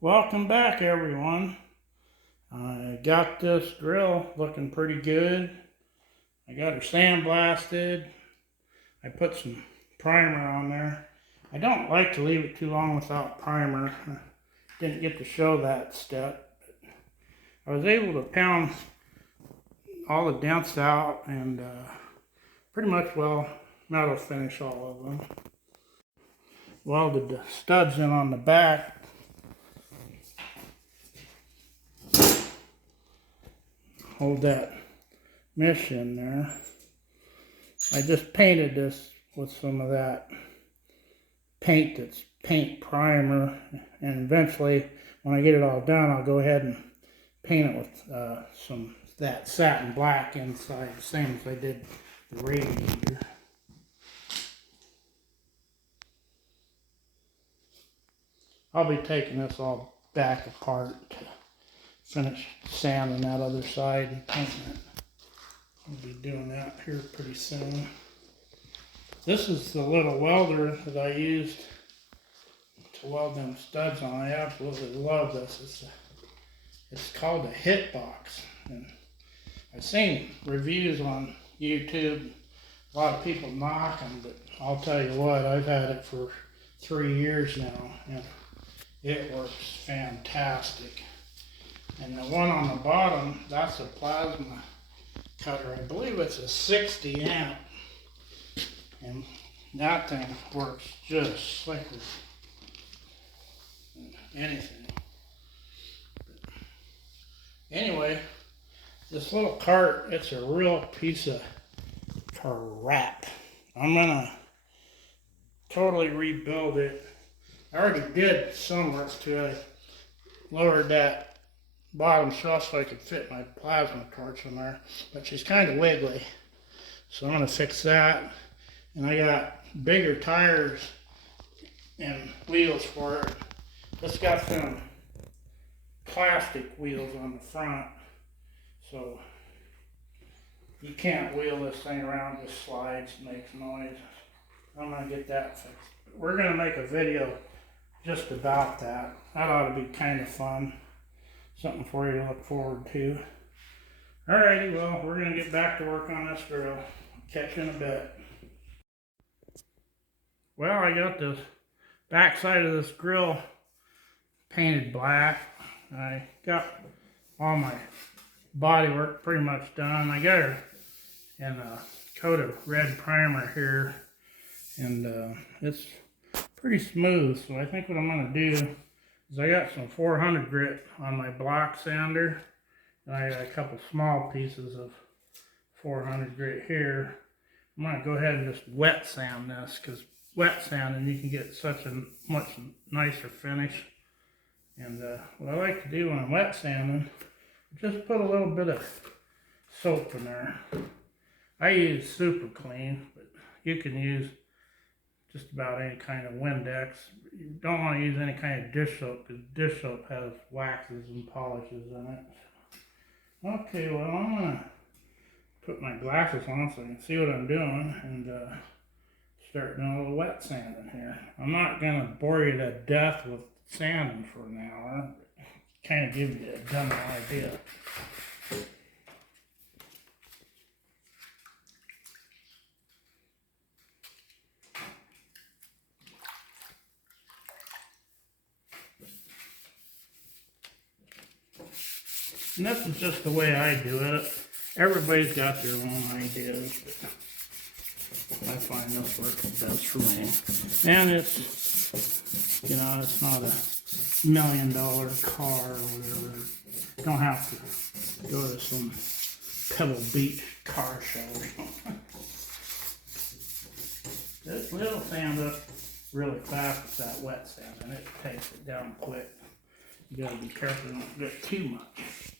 Welcome back, everyone. I got this grill looking pretty good. I got her sandblasted. I put some primer on there. I don't like to leave it too long without primer. Didn't get to show that step. I was able to pound all the dents out and pretty much metal finish all of them. Welded the studs in on the back. Hold that mesh in there. I just painted this with some of that paint that's paint primer, and eventually when I get it all done I'll go ahead and paint it with some that satin black inside, the same as I did the radiator. I'll be taking this all back apart to finish sanding that other side and painting it. I'll be doing that here pretty soon. This is the little welder that I used to weld them studs on. I absolutely love this. It's called a hitbox. And I've seen reviews on YouTube. A lot of people knock them, but I'll tell you what, I've had it for 3 years now, and it works fantastic. And the one on the bottom, that's a plasma cutter. I believe it's a 60 amp. And that thing works just slicker than anything. But anyway, this little cart, it's a real piece of crap. I'm gonna totally rebuild it. I already did some work to it. I lowered that bottom shelf so I could fit my plasma torch in there, but she's kind of wiggly, so I'm going to fix that. And I got bigger tires and wheels for it. It's got some plastic wheels on the front, so you can't wheel this thing around, it just slides and makes noise. I'm going to get that fixed. We're going to make a video just about that. That ought to be kind of fun. Something for you to look forward to. Alrighty, well, we're going to get back to work on this grill. Catch you in a bit. Well, I got this back side of this grill painted black. I got all my body work pretty much done. I got her in a coat of red primer here, and it's pretty smooth. So I think what I'm going to do is I got some 400 grit on my block sander, and I got a couple small pieces of 400 grit here. I'm going to go ahead and just wet sand this, because wet sanding you can get such a much nicer finish. And what I like to do when I'm wet sanding, just put a little bit of soap in there. I use Super Clean, but you can use just about any kind of Windex. You don't want to use any kind of dish soap, because dish soap has waxes and polishes in it. Okay, well, I'm going to put my glasses on so I can see what I'm doing, and start doing a little wet sanding here. I'm not going to bore you to death with sanding for an hour, but kind of give you a general idea. And this is just the way I do it. Everybody's got their own ideas, but I find this works best for me. And it's, you know, it's not a $1 million car or whatever. You don't have to go to some Pebble Beach car show or something. This will sand up really fast with that wet sand, and it takes it down quick. You gotta be careful not to get too much.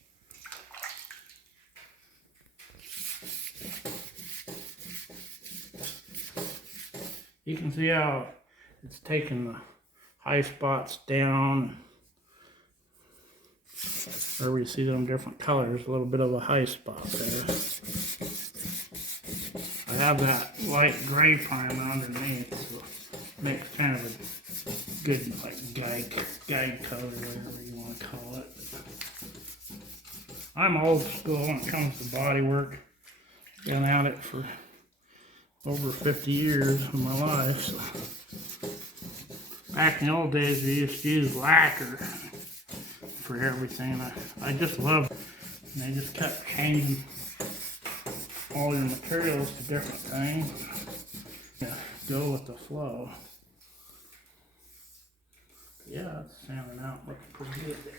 You can see how it's taking the high spots down. Where we see them different colors, a little bit of a high spot there. I have that light gray primer underneath, so makes kind of a good like guide color, whatever you want to call it. I'm old school when it comes to body work. Been at it for over 50 years of my life. So. Back in the old days, we used to use lacquer for everything. I just love it. And they just kept changing all your materials to different things. Yeah, go with the flow. Yeah, it's sounding out looking pretty good there.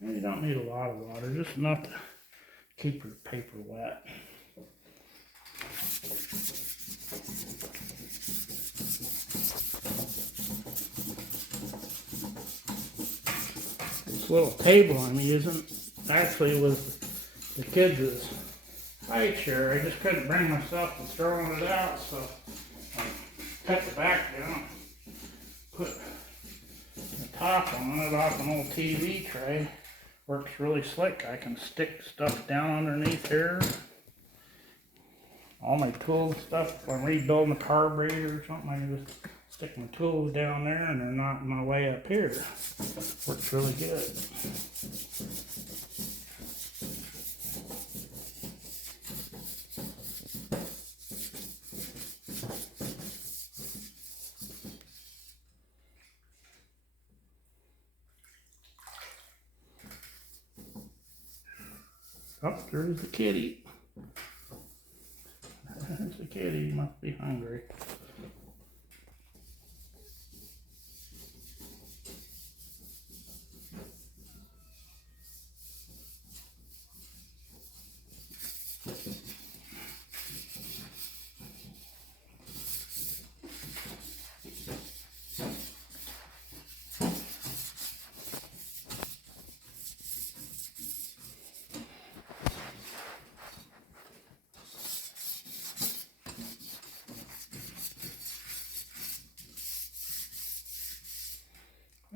And you don't need a lot of water, just enough to keep your paper wet. This little table I'm using actually was the kids' high chair. I just couldn't bring myself to throwing it out, so I cut the back down, put the top on it off an old TV tray. Works really slick. I can stick stuff down underneath here. All my tools and stuff. If I'm rebuilding a carburetor or something, I can just stick my tools down there and they're not in my way up here. Works really good. Oh, there's the kitty. There's the kitty. He must be hungry.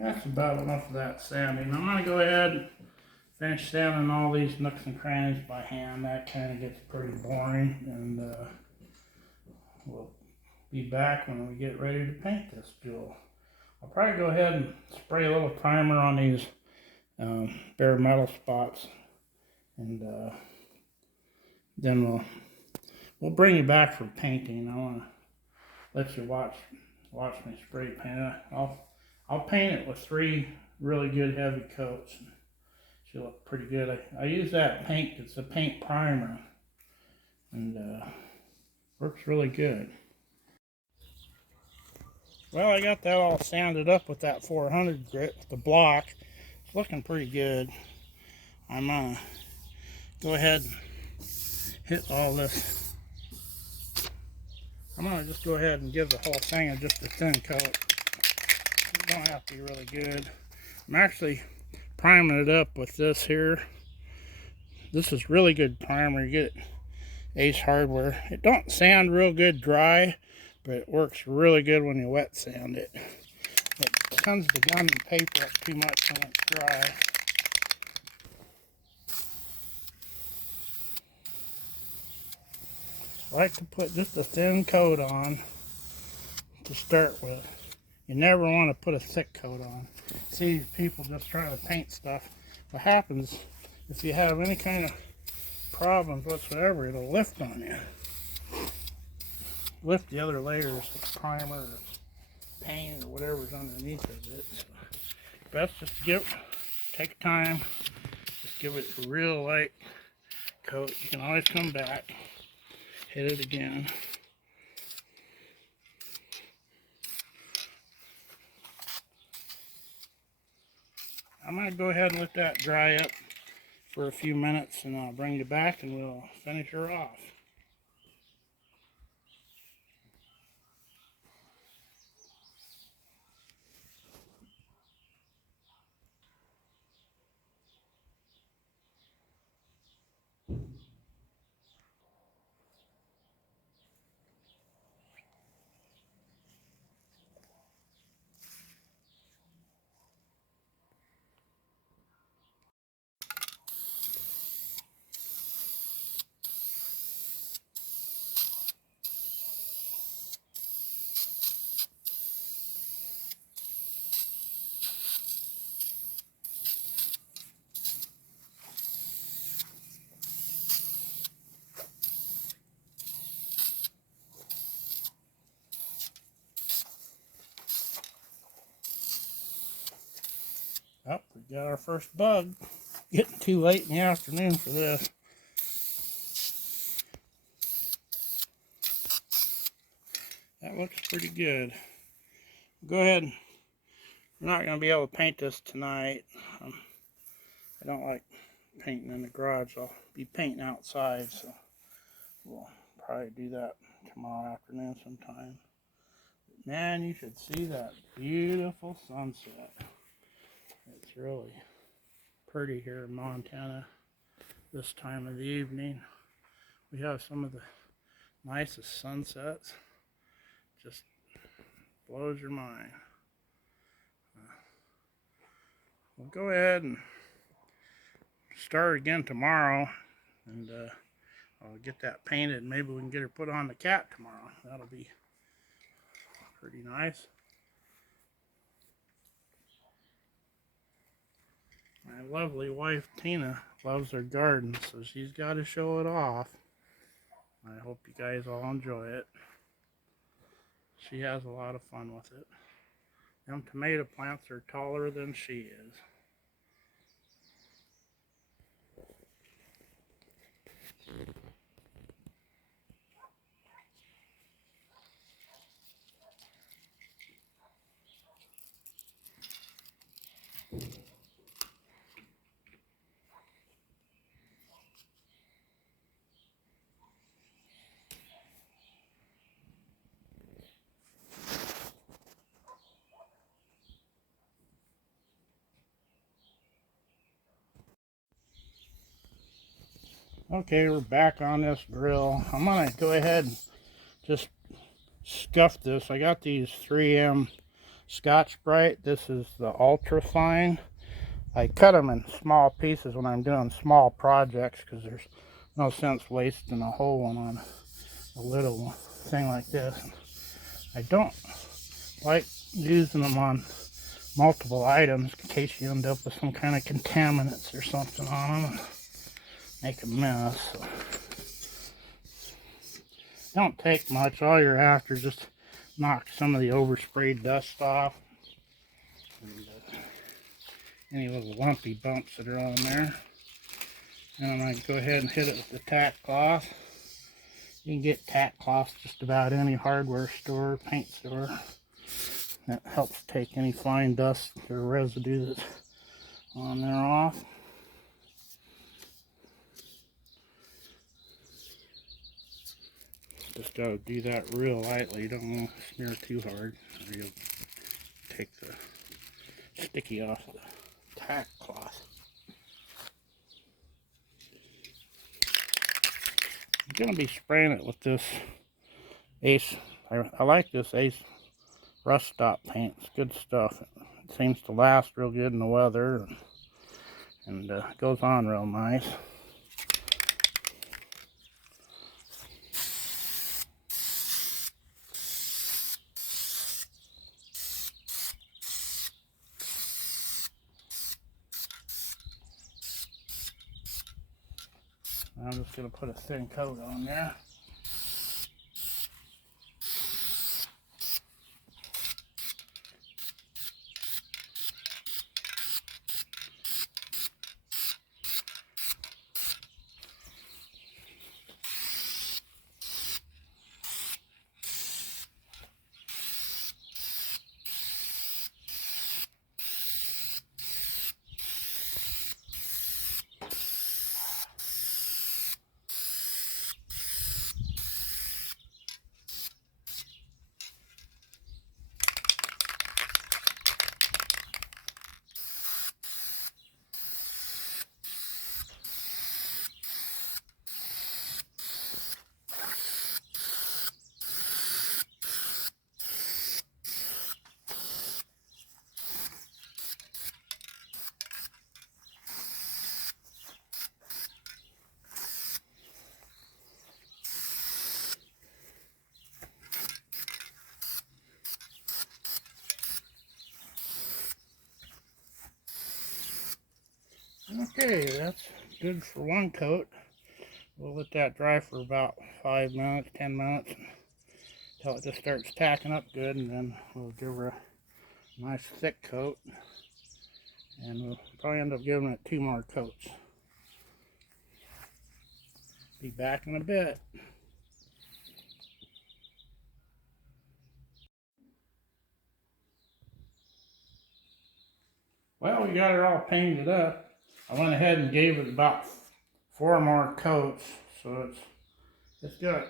That's about enough of that sanding. I'm going to go ahead and finish sanding all these nooks and crannies by hand. That kind of gets pretty boring, and we'll be back when we get ready to paint this jewel. I'll probably go ahead and spray a little primer on these bare metal spots, and then we'll bring you back for painting. I want to let you watch me spray paint it. I'll paint it with 3 really good heavy coats. She'll look pretty good. I use that paint, it's a paint primer, and works really good. Well, I got that all sanded up with that 400 grit, the block. It's looking pretty good. I'm gonna go ahead and hit all this. I'm gonna just go ahead and give the whole thing just a thin coat. Don't have to be really good. I'm actually priming it up with this here. This is really good primer. You get it Ace Hardware. It don't sand real good dry, but it works really good when you wet sand it. It tends to gum the paper up too much when it's dry. I like to put just a thin coat on to start with. You never want to put a thick coat on. See, people just try to paint stuff. What happens, if you have any kind of problems whatsoever, it'll lift on you. Lift the other layers of primer or paint or whatever's underneath of it. So best just to take time, just give it a real light coat. You can always come back, hit it again. I'm going to go ahead and let that dry up for a few minutes, and I'll bring you back and we'll finish her off. Got our first bug. Getting too late in the afternoon for this. That looks pretty good. Go ahead. We're not going to be able to paint this tonight. I don't like painting in the garage. I'll be painting outside, so we'll probably do that tomorrow afternoon sometime. But man, you should see that beautiful sunset. It's really pretty here in Montana this time of the evening. We have some of the nicest sunsets. Just blows your mind. We'll go ahead and start again tomorrow, and I'll get that painted. Maybe we can get her put on the cat tomorrow. That'll be pretty nice. My lovely wife Tina loves her garden, so she's got to show it off. I hope you guys all enjoy it. She has a lot of fun with it. Them tomato plants are taller than she is. Okay, we're back on this grill. I'm going to go ahead and just scuff this. I got these 3M Scotch-Brite. This is the ultra fine. I cut them in small pieces when I'm doing small projects because there's no sense wasting a whole one on a little thing like this. I don't like using them on multiple items in case you end up with some kind of contaminants or something on them and make a mess. So, don't take much. All you're after is just knock some of the oversprayed dust off and any little lumpy bumps that are on there. And I'm going to go ahead and hit it with the tack cloth. You can get tack cloth just about any hardware store, paint store. That helps take any fine dust or residue that's on there off. Just got to do that real lightly. You don't want to smear too hard, or you'll take the sticky off the tack cloth. I'm going to be spraying it with this Ace. I like this Ace Rust Stop paint. It's good stuff. It seems to last real good in the weather, and goes on real nice. I'm just going to put a thin coat on there. Okay, that's good for one coat. We'll let that dry for about 5 minutes, 10 minutes, until it just starts tacking up good, and then we'll give her a nice thick coat, And we'll probably end up giving it 2 more coats. Be back in a bit. Well, we got it all painted up. I went ahead and gave it about 4 more coats, so it's got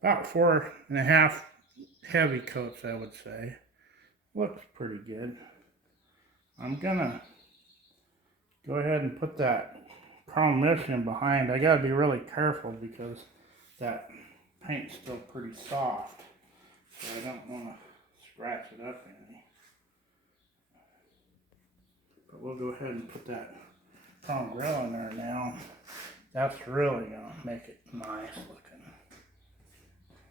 about 4.5 heavy coats, I would say. Looks pretty good. I'm gonna go ahead and put that chrome Michigan behind. I gotta be really careful because that paint's still pretty soft, so I don't want to scratch it up any. But we'll go ahead and put that chrome grill in there now. That's really gonna make it nice looking.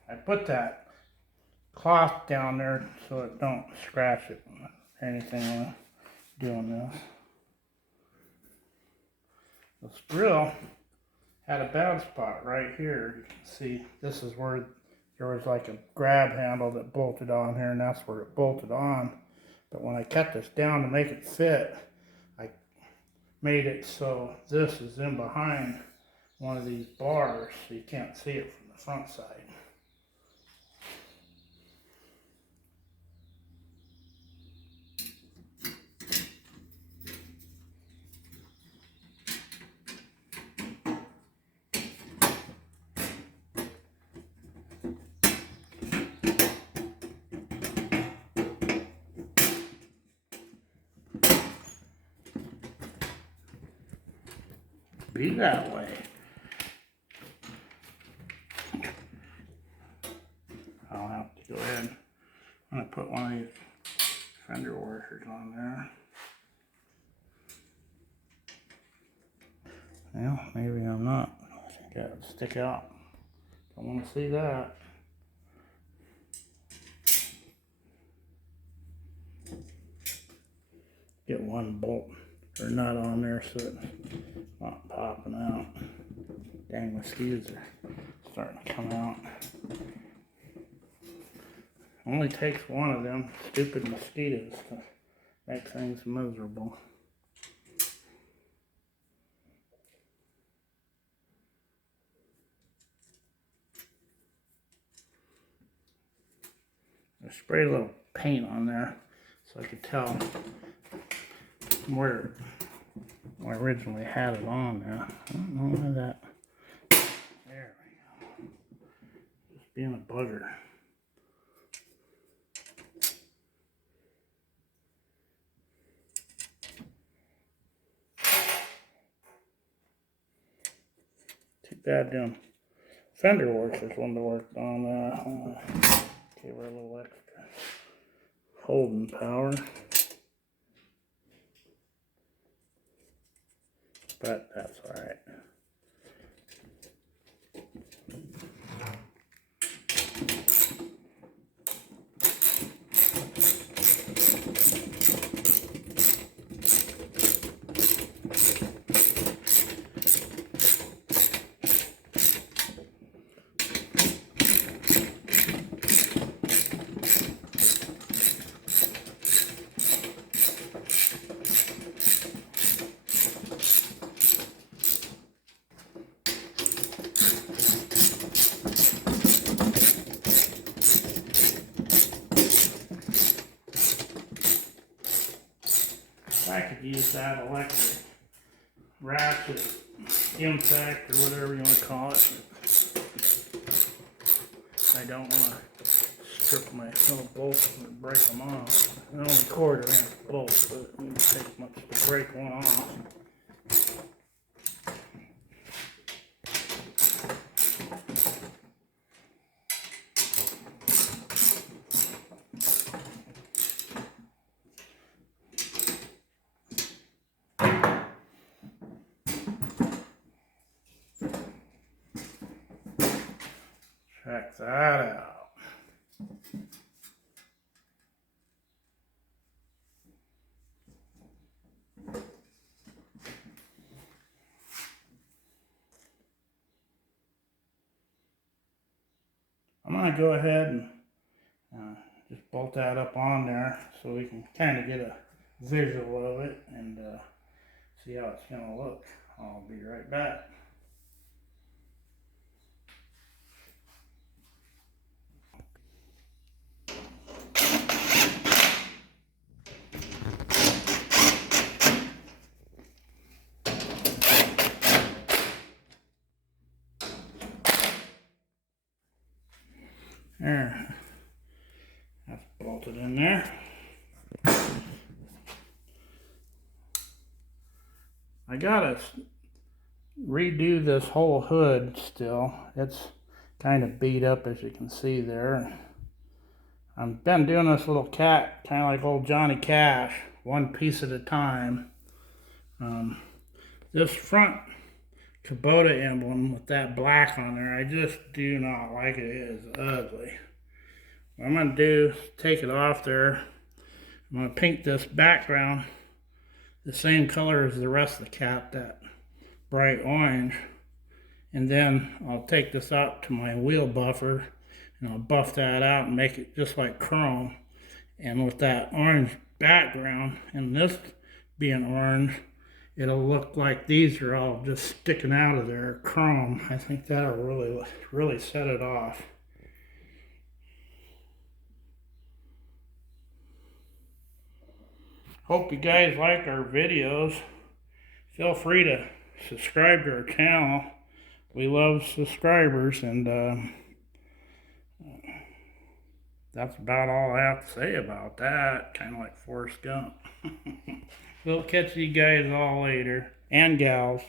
I put that cloth down there so it don't scratch it or anything when I'm doing this. This grill had a bad spot right here. You can see this is where there was like a grab handle that bolted on here, and that's where it bolted on. But when I cut this down to make it fit, I made it so this is in behind one of these bars so you can't see it from the front side. Be that way. I'll have to go ahead. I'm going to put one of these fender washers on there. Well, maybe I'm not. I think that would stick out. Don't want to see that. Get one bolt or nut on there so it's not popping out. Dang, mosquitoes are starting to come out. Only takes one of them stupid mosquitoes to make things miserable. I sprayed a little paint on there so I could tell where I originally had it on there. I don't know why that. There we go. Just being a bugger. Too bad them fender washers wouldn't have worked on that. Give her a little extra holding power. But that's alright. I could use that electric ratchet impact or whatever you want to call it. I don't want to strip my little bolts and break them off. They're only 1/4 inch bolts, so it wouldn't take much to break one off. Check that out. I'm going to go ahead and just bolt that up on there so we can kind of get a visual of it and see how it's going to look. I'll be right back. There, that's bolted in there. I gotta redo this whole hood still. It's kind of beat up, as you can see there. I've been doing this little cat, kind of like old Johnny Cash, one piece at a time. This front Kubota emblem with that black on there, I just do not like it. It is ugly. What I'm going to do is take it off there. I'm going to paint this background the same color as the rest of the cap, that bright orange. And then I'll take this out to my wheel buffer and I'll buff that out and make it just like chrome. And with that orange background and this being orange, it'll look like these are all just sticking out of their chrome. I think that'll really set it off. Hope you guys like our videos. Feel free to subscribe to our channel. We love subscribers, and that's about all I have to say about that. Kind of like Forrest Gump. We'll catch you guys all later, and gals.